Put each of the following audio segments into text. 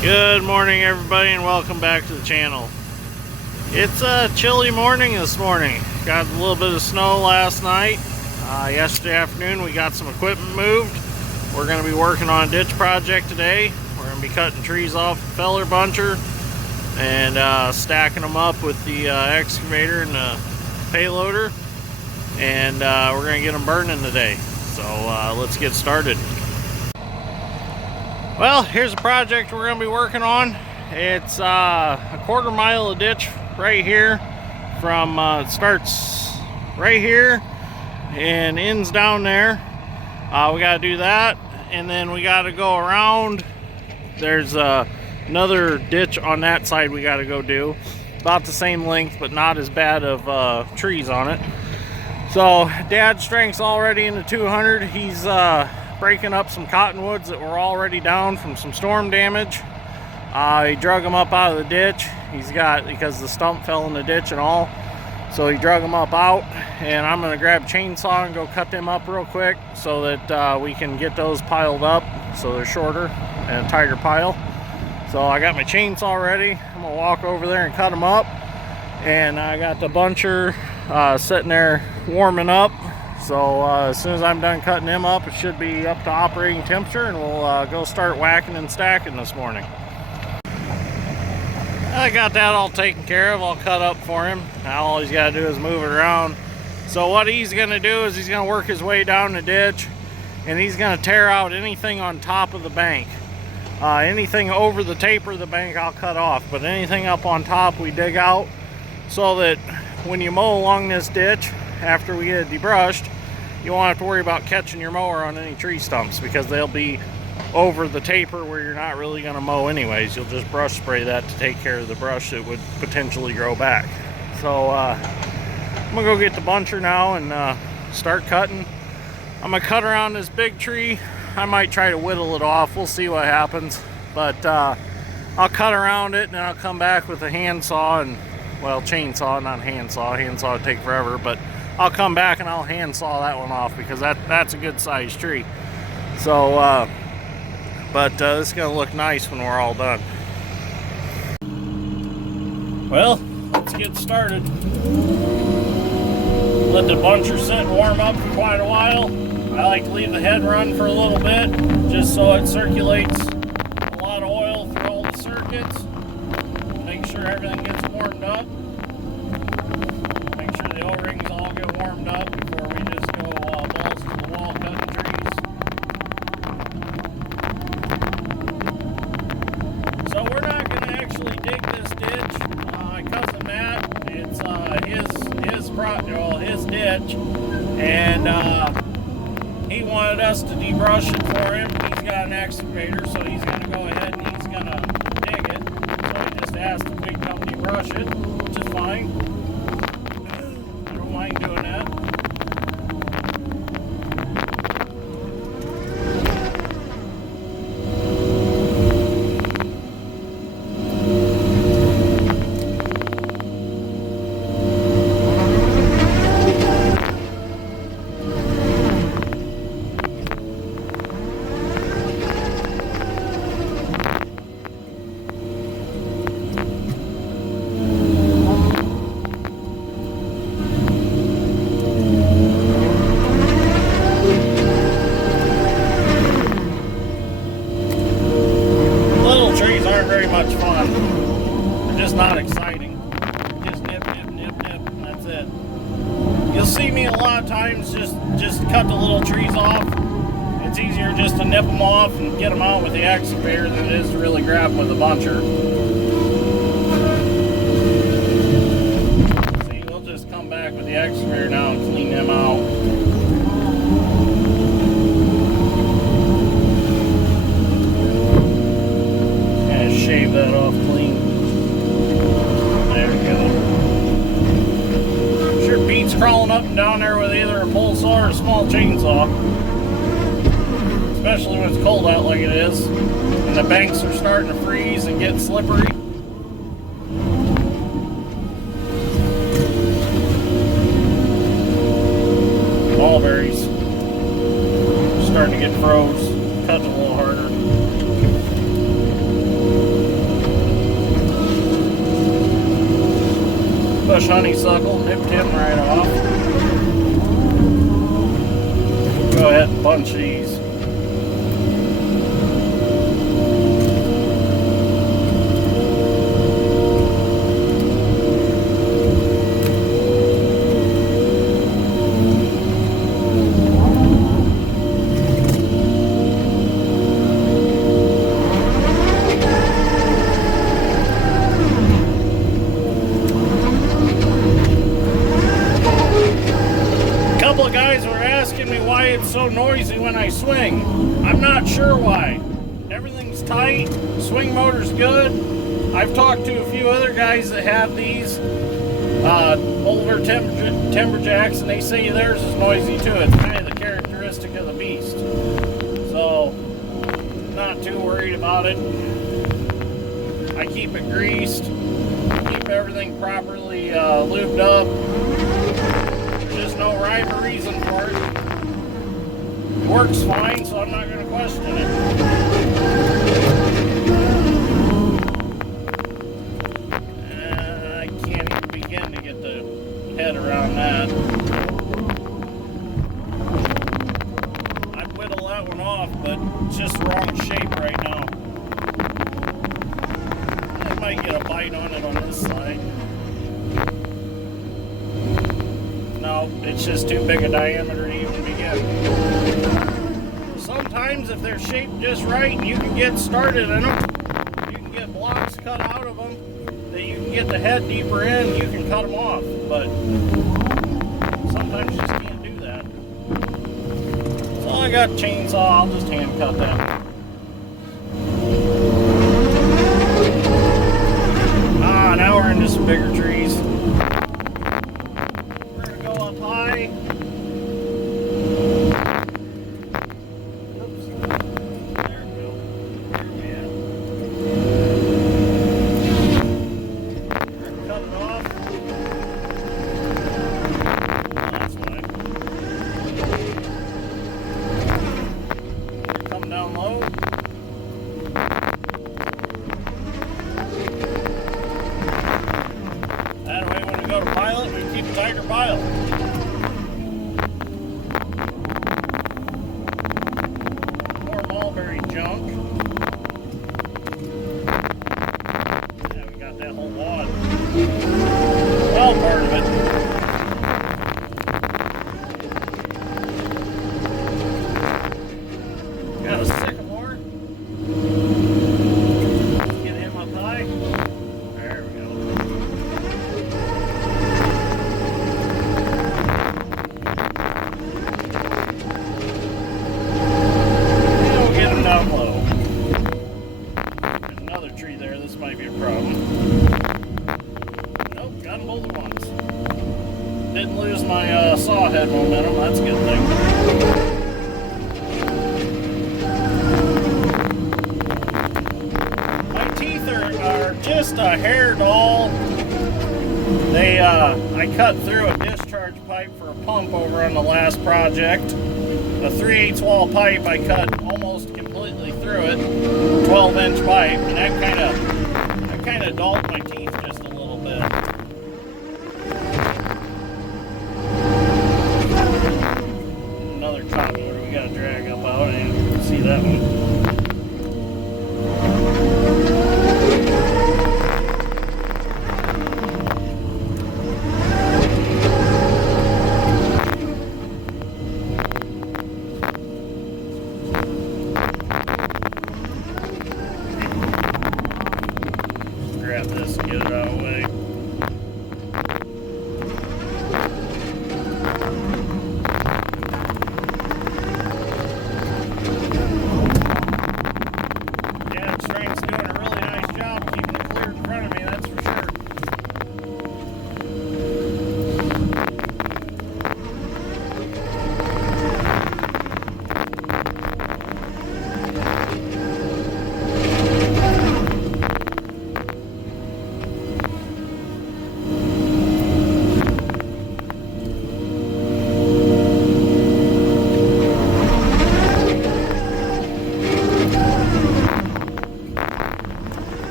Good morning, everybody, and welcome back to the channel. It's a chilly morning this morning. Got a little bit of snow last night. Yesterday afternoon we got some equipment moved. We're going to be working on a ditch project today. We're going to be cutting trees off the feller buncher and stacking them up with the excavator and the payloader, and we're going to get them burning today. So let's get started. Well, here's a project we're going to be working on. It's a quarter mile of ditch right here. From it starts right here and ends down there. We got to do that, and then we got to go around. There's another ditch on that side we got to go do. About the same length, but not as bad of trees on it. So Dad's strength's already in the 200. He's breaking up some cottonwoods that were already down from some storm damage. He drug them up out of the ditch. Because the stump fell in the ditch and all. So he drug them up out, and I'm going to grab a chainsaw and go cut them up real quick so that we can get those piled up so they're shorter and a tighter pile. So I got my chainsaw ready. I'm going to walk over there and cut them up. And I got the buncher sitting there warming up. So as soon as I'm done cutting them up, it should be up to operating temperature, and we'll go start whacking and stacking this morning. I got that all taken care of, all cut up for him. Now all he's got to do is move it around. So what he's going to do is he's going to work his way down the ditch, and he's going to tear out anything on top of the bank. Anything over the taper of the bank I'll cut off, but anything up on top we dig out, so that when you mow along this ditch after we get it debrushed, you won't have to worry about catching your mower on any tree stumps, because they'll be over the taper where you're not really going to mow anyways. You'll just brush spray that to take care of the brush that would potentially grow back. So I'm gonna go get the buncher now and start cutting. I'm gonna cut around this big tree. I might try to whittle it off. We'll see what happens, but I'll cut around it, and then I'll come back with a handsaw and, well, chainsaw, not handsaw. Handsaw would take forever, but I'll come back and I'll handsaw that one off, because that's a good sized tree. So but it's gonna look nice when we're all done. Well, let's get started. Let the buncher sit and warm up for quite a while. I like to leave the head run for a little bit, just so it circulates a lot of oil through all the circuits. Make sure everything gets warmed up. Make sure the O-rings all get warmed up before we just go balls to the wall cutting trees. So we're not going to actually dig this ditch. My cousin Matt, it's his ditch, and he wanted us to debrush it for him. He's got an excavator, so he's going to go ahead and he's going to dig it. So he just asked if we come debrush it, which is fine. I don't mind doing that. Much fun. They're just not exciting. Just nip, nip, nip, nip, and that's it. You'll see me a lot of times just cut the little trees off. It's easier just to nip them off and get them out with the excavator than it is to really grab them with a buncher. See, we'll just come back with the excavator now and clean them out. Shave that off clean. There we go. Sure beats crawling up and down there with either a pole saw or a small chainsaw. Especially when it's cold out like it is. And the banks are starting to freeze and get slippery. Mulberries starting to get froze. Cutting a little harder. bush honeysuckle, nipped him right off. Go ahead and bunch these. It's so noisy when I swing. I'm not sure why. Everything's tight, swing motor's good. I've talked to a few other guys that have these older timberjacks, and they say theirs is noisy too. It's kind of the characteristic of the beast. So, not too worried about it. I keep it greased, keep everything properly lubed up. There's just no rhyme or reason for it. Works fine, so I'm not going to question it. I can't even begin to get the head around that. I'd whittle that one off, but it's just the wrong shape right now. I might get a bite on it on this side. No, it's just too big a diameter to even begin. Sometimes if they're shaped just right, you can get started in them. You can get blocks cut out of them that you can get the head deeper in, you can cut them off. But sometimes you just can't do that. So I got a chainsaw, I'll just hand cut that. Now we're into some bigger trees. We're gonna go up high. Momentum, that's a good thing. My teeth are just a hair dull. They I cut through a discharge pipe for a pump over on the last project. A 3/8 wall pipe, I cut almost completely through it. 12-inch pipe, and that kind of dulled my teeth just a little bit. Cottonwood we gotta drag up out and see that one. Grab this and get it out of the way.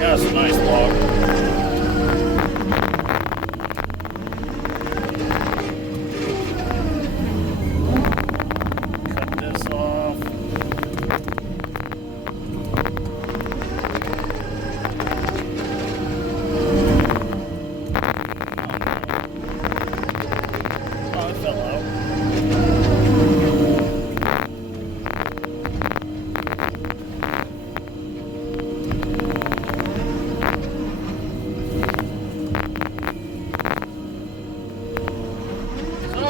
That's a nice log. Cut this off. Oh, it fell out.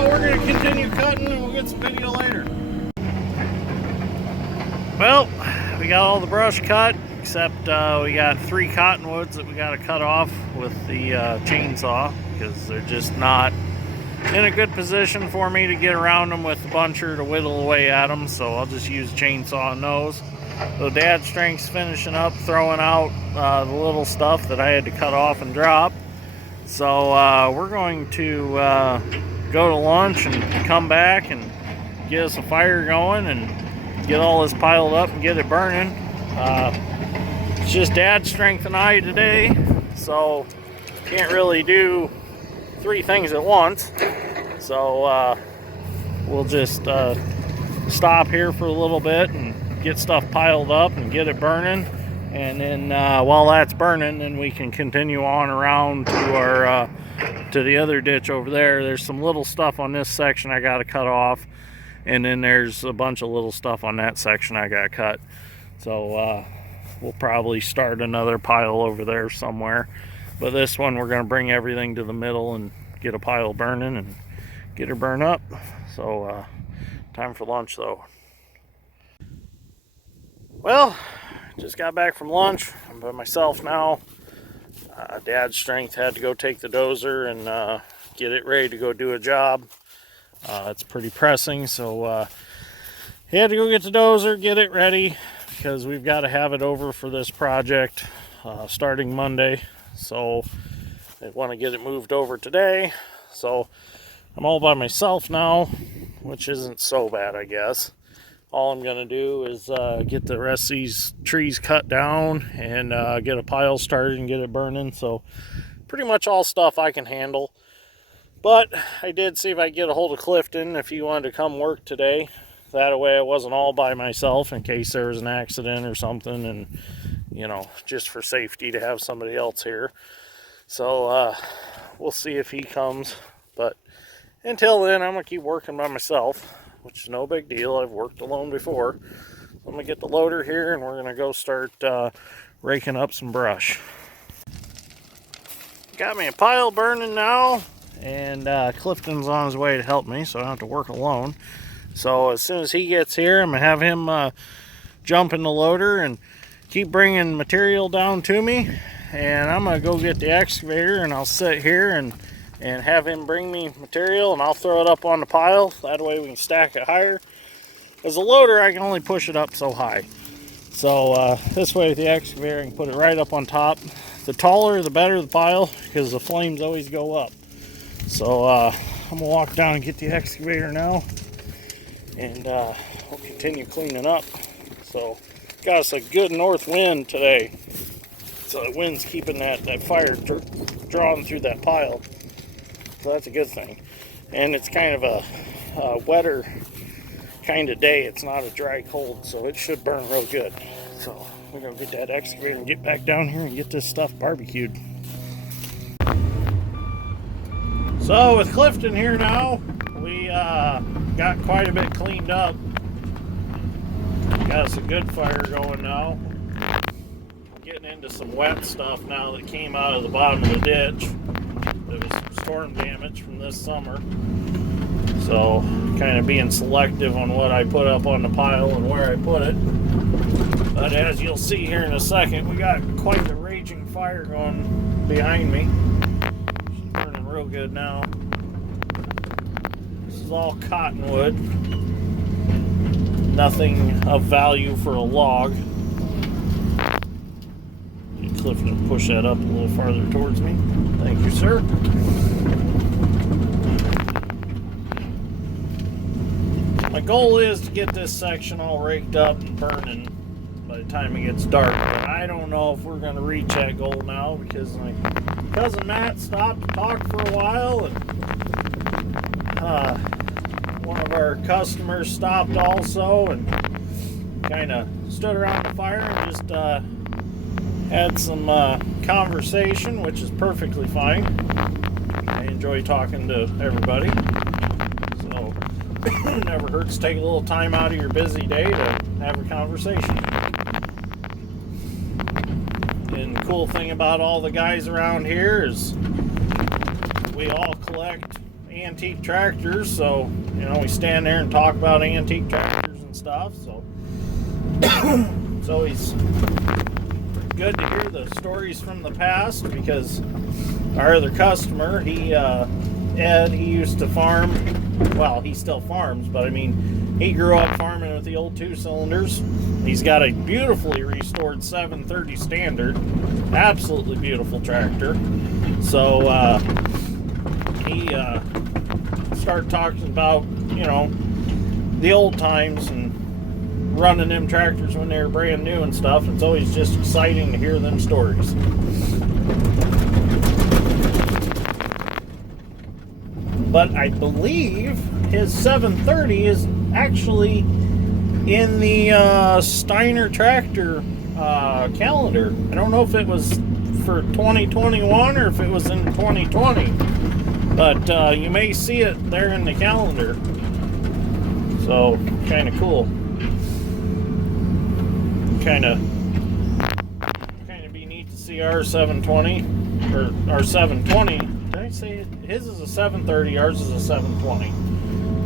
We're going to continue cutting and we'll get some video later. Well, we got all the brush cut except we got 3 cottonwoods that we got to cut off with the chainsaw because they're just not in a good position for me to get around them with the buncher to whittle away at them, so I'll just use a chainsaw on those. So Dad's strength's finishing up, throwing out the little stuff that I had to cut off and drop. So we're going to go to lunch and come back and get us a fire going and get all this piled up and get it burning. It's just Dad's strength and I today, so can't really do 3 things at once. So we'll just stop here for a little bit and get stuff piled up and get it burning, and then while that's burning, then we can continue on around to our to the other ditch over there. There's some little stuff on this section I got to cut off, and then there's a bunch of little stuff on that section I got to cut. So we'll probably start another pile over there somewhere, but this one we're going to bring everything to the middle and get a pile burning and get her burned up. So time for lunch though. Well, just got back from lunch. I'm by myself now. Dad's strength had to go take the dozer and get it ready to go do a job. It's pretty pressing, so he had to go get the dozer, get it ready, because we've got to have it over for this project starting Monday. So they want to get it moved over today. So I'm all by myself now, which isn't so bad, I guess. All I'm going to do is get the rest of these trees cut down and get a pile started and get it burning. So pretty much all stuff I can handle. But I did see if I could get a hold of Clifton if he wanted to come work today. That way I wasn't all by myself in case there was an accident or something, and, you know, just for safety to have somebody else here. So we'll see if he comes. But until then, I'm going to keep working by myself, which is no big deal. I've worked alone before. I'm going to get the loader here and we're going to go start raking up some brush. Got me a pile burning now, and Clifton's on his way to help me, so I don't have to work alone. So as soon as he gets here, I'm going to have him jump in the loader and keep bringing material down to me. And I'm going to go get the excavator, and I'll sit here and have him bring me material, and I'll throw it up on the pile. That way we can stack it higher. As a loader, I can only push it up so high. So this way with the excavator, I can put it right up on top. The taller, the better the pile, because the flames always go up. So I'm going to walk down and get the excavator now, and we'll continue cleaning up. So got us a good north wind today. So the wind's keeping that fire drawn through that pile. So that's a good thing. And it's kind of a wetter kind of day. It's not a dry cold, so it should burn real good. So we're going to get that excavator and get back down here and get this stuff barbecued. So with Clifton here now, we got quite a bit cleaned up. Got us a good fire going now. Getting into some wet stuff now that came out of the bottom of the ditch. There was storm damage from this summer. So kind of being selective on what I put up on the pile and where I put it. But as you'll see here in a second, we got quite the raging fire going behind me. It's burning real good now. This is all cottonwood. Nothing of value for a log. Clifton, push that up a little farther towards me. Thank you, sir. My goal is to get this section all raked up and burning by the time it gets dark. When I I don't know if we're going to reach that goal now, because my cousin Matt stopped to talk for a while, and one of our customers stopped also and kind of stood around the fire and just had some conversation, which is perfectly fine. I enjoy talking to everybody, so it never hurts to take a little time out of your busy day to have a conversation. And the cool thing about all the guys around here is we all collect antique tractors, so we stand there and talk about antique tractors and stuff, so it's always good to hear the stories from the past, because our other customer, Ed, he used to farm. Well, he still farms, but I mean, he grew up farming with the old 2-cylinders. He's got a beautifully restored 730 Standard, absolutely beautiful tractor. So he started talking about the old times and running them tractors when they were brand new and stuff. It's always just exciting to hear them stories. But I believe his 730 is actually in the Steiner tractor calendar. I don't know if it was for 2021 or if it was in 2020, but you may see it there in the calendar. So kind of cool. Kind of be neat to see our 720 or our 720. Did I say his is a 730, ours is a 720?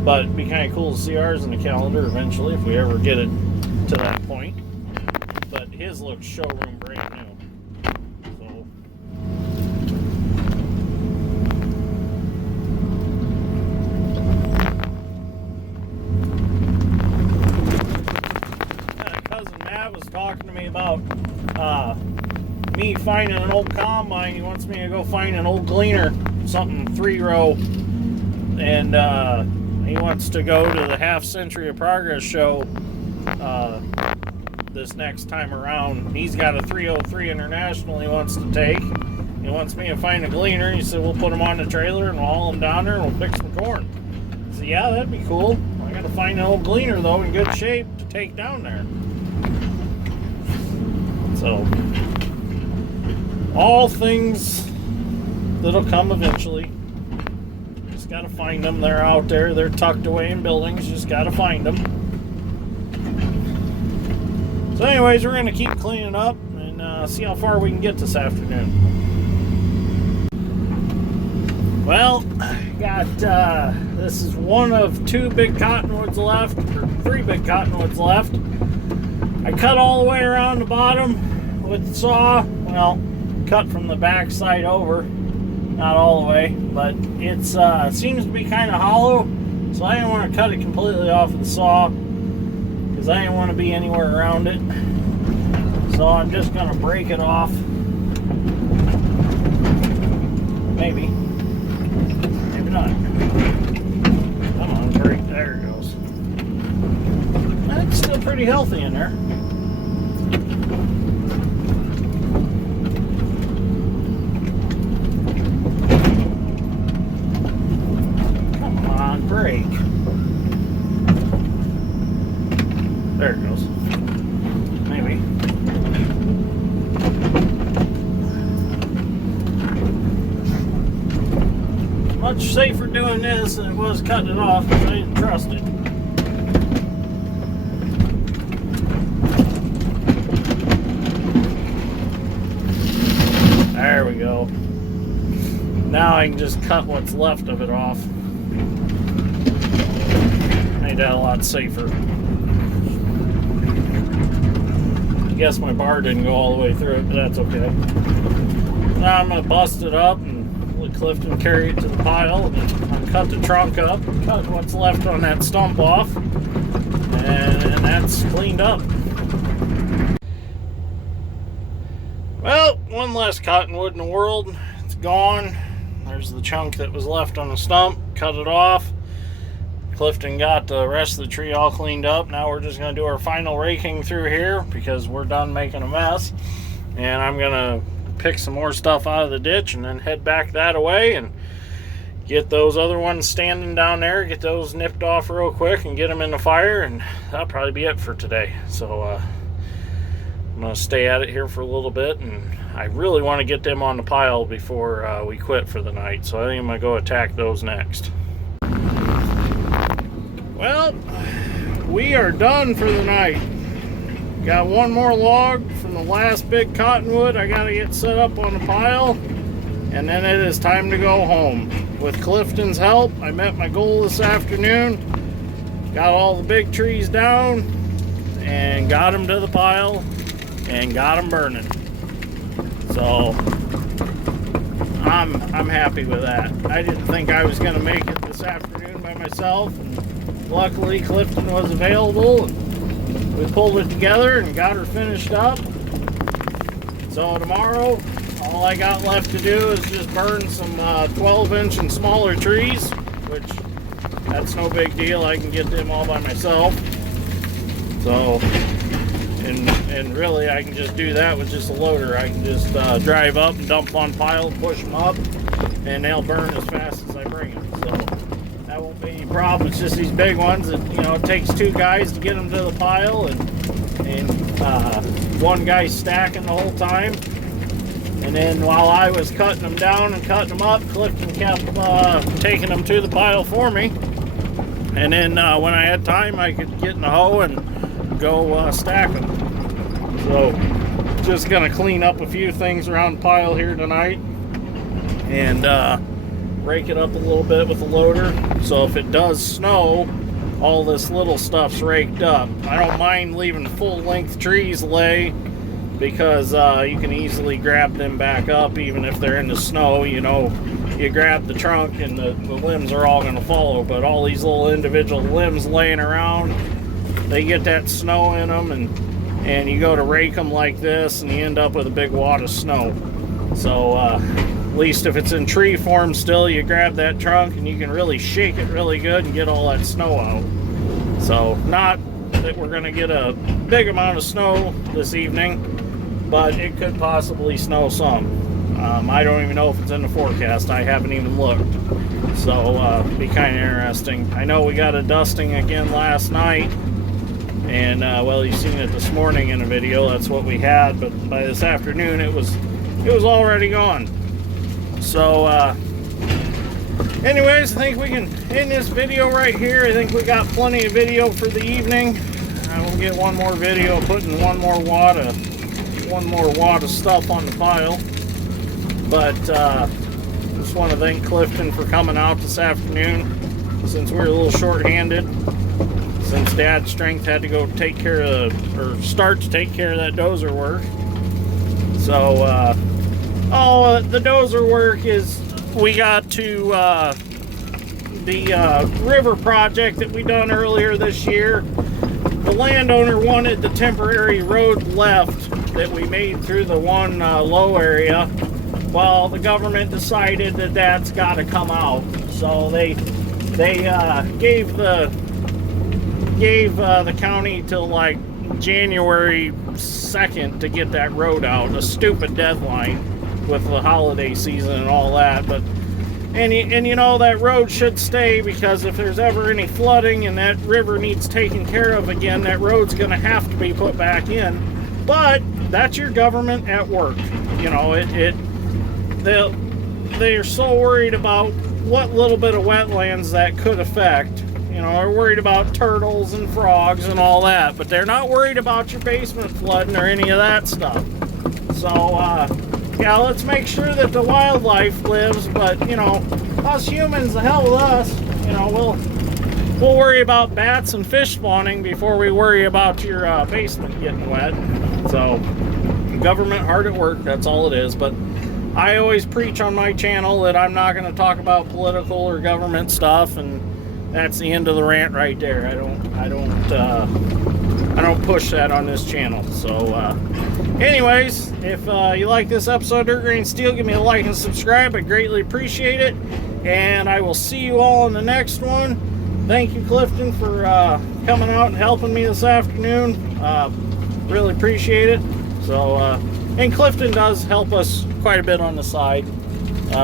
But it'd be kind of cool to see ours in the calendar eventually if we ever get it to that point. But his looks showroom brand new. So cousin Matt was talking to me about me finding an old combine. He wants me to go find an old gleaner, something 3-row, and he wants to go to the Half Century of Progress show this next time around. He's got a 303 International he wants to take. He wants me to find a gleaner. He said we'll put him on the trailer and we'll haul him down there and we'll pick some corn. I said, yeah, that'd be cool. I gotta find an old gleaner though in good shape to take down there. So all things that'll come eventually. Just gotta find them. They're out there. They're tucked away in buildings. Just gotta find them. So anyways, we're gonna keep cleaning up and see how far we can get this afternoon. Well, got this is one of 2 big cottonwoods left, or 3 big cottonwoods left. I cut all the way around the bottom with the saw. Well, cut from the back side over, not all the way, but it's seems to be kind of hollow, so I didn't want to cut it completely off of the saw because I didn't want to be anywhere around it. So I'm just going to break it off. Maybe not. Come on, break. There it goes. It's still pretty healthy in there. Break. There it goes. Maybe. Much safer doing this than it was cutting it off because I didn't trust it. There we go. Now I can just cut what's left of it off. Made that a lot safer. I guess my bar didn't go all the way through it, but that's okay. Now I'm going to bust it up and let Clifton carry it to the pile and cut the trunk up, cut what's left on that stump off, and that's cleaned up. Well, one less cottonwood in the world. It's gone. There's the chunk that was left on the stump. Cut it off. Clifton got the rest of the tree all cleaned up. Now we're just going to do our final raking through here because we're done making a mess. And I'm going to pick some more stuff out of the ditch and then head back that way and get those other ones standing down there, get those nipped off real quick and get them in the fire, and that'll probably be it for today. So I'm going to stay at it here for a little bit, and I really want to get them on the pile before we quit for the night. So I think I'm going to go attack those next. Well, we are done for the night. Got one more log from the last big cottonwood I got to get set up on the pile, and then it is time to go home. With Clifton's help, I met my goal this afternoon, got all the big trees down, and got them to the pile, and got them burning. So, I'm happy with that. I didn't think I was going to make it this afternoon by myself, and luckily Clifton was available. We pulled it together and got her finished up. So tomorrow, all I got left to do is just burn some 12-inch and smaller trees, which that's no big deal. I can get them all by myself. So, and really I can just do that with just a loader. I can just drive up and dump on pile, push them up, and they'll burn as fast as I bring them. So that won't be any problem. It's just these big ones that, you know, it takes two guys to get them to the pile, and one guy stacking the whole time. And then while I was cutting them down and cutting them up, Clifton kept taking them to the pile for me. And then when I had time, I could get in the hoe and go stack them. So just gonna clean up a few things around the pile here tonight and rake it up a little bit with the loader. So if it does snow, all this little stuff's raked up. I don't mind leaving full-length trees lay because you can easily grab them back up even if they're in the snow. You know, you grab the trunk and the limbs are all going to follow, but all these little individual limbs laying around, they get that snow in them, and you go to rake them like this and you end up with a big wad of snow. So at least if it's in tree form still, you grab that trunk and you can really shake it really good and get all that snow out. So not that we're going to get a big amount of snow this evening, but it could possibly snow some. I don't even know if it's in the forecast. I haven't even looked. So be kind of interesting. I know we got a dusting again last night, and well, you've seen it this morning in a video. That's what we had, but by this afternoon it was already gone. So anyways, I think we can end this video right here. I think we got plenty of video for the evening. I will get one more video putting one more wad of stuff on the pile. But just want to thank Clifton for coming out this afternoon, since we're a little short-handed, since Dad's strength had to go take care of, or start to take care of that dozer work. So the dozer work is, we got to the river project that we done earlier this year. The landowner wanted the temporary road left that we made through the one low area. Well, the government decided that that's got to come out. So they gave the county till like January 2nd to get that road out. A stupid deadline with the holiday season and all that. But and you know, that road should stay, because if there's ever any flooding and that river needs taken care of again, that road's going to have to be put back in. But that's your government at work. You know, they're so worried about what little bit of wetlands that could affect. You know, they're worried about turtles and frogs and all that, but they're not worried about your basement flooding or any of that stuff. So yeah, let's make sure that the wildlife lives, but you know, us humans, the hell with us. You know, we'll worry about bats and fish spawning before we worry about your basement getting wet. So government hard at work, that's all it is. But I always preach on my channel that I'm not going to talk about political or government stuff, and that's the end of the rant right there. I don't push that on this channel. So anyways, if you like this episode of Dirt Grain Steel, give me a like and subscribe. I greatly appreciate it, and I will see you all in the next one. thank you, Clifton, for coming out and helping me this afternoon. Really appreciate it. So, and Clifton does help us quite a bit on the side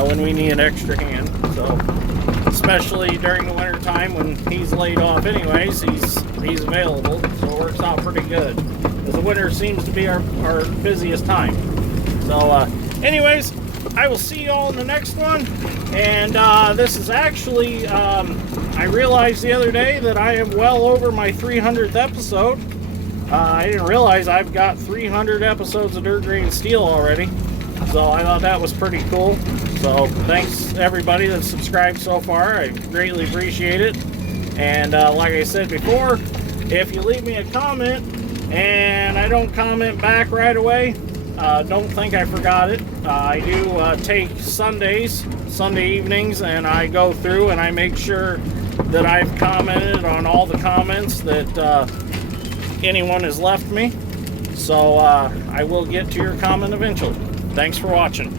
when we need an extra hand. So, especially during the winter time when he's laid off anyways, he's available. So it works out pretty good, as the winter seems to be our busiest time. So, anyways, I will see you all in the next one. And this is actually, I realized the other day that I am well over my 300th episode. I didn't realize I've got 300 episodes of Dirt Grade Steel already. So I thought that was pretty cool. So thanks everybody that's subscribed so far. I greatly appreciate it. And like I said before, if you leave me a comment and I don't comment back right away, don't think I forgot it. I do take Sunday evenings, and I go through and I make sure that I've commented on all the comments that anyone has left me. So I will get to your comment eventually. Thanks for watching.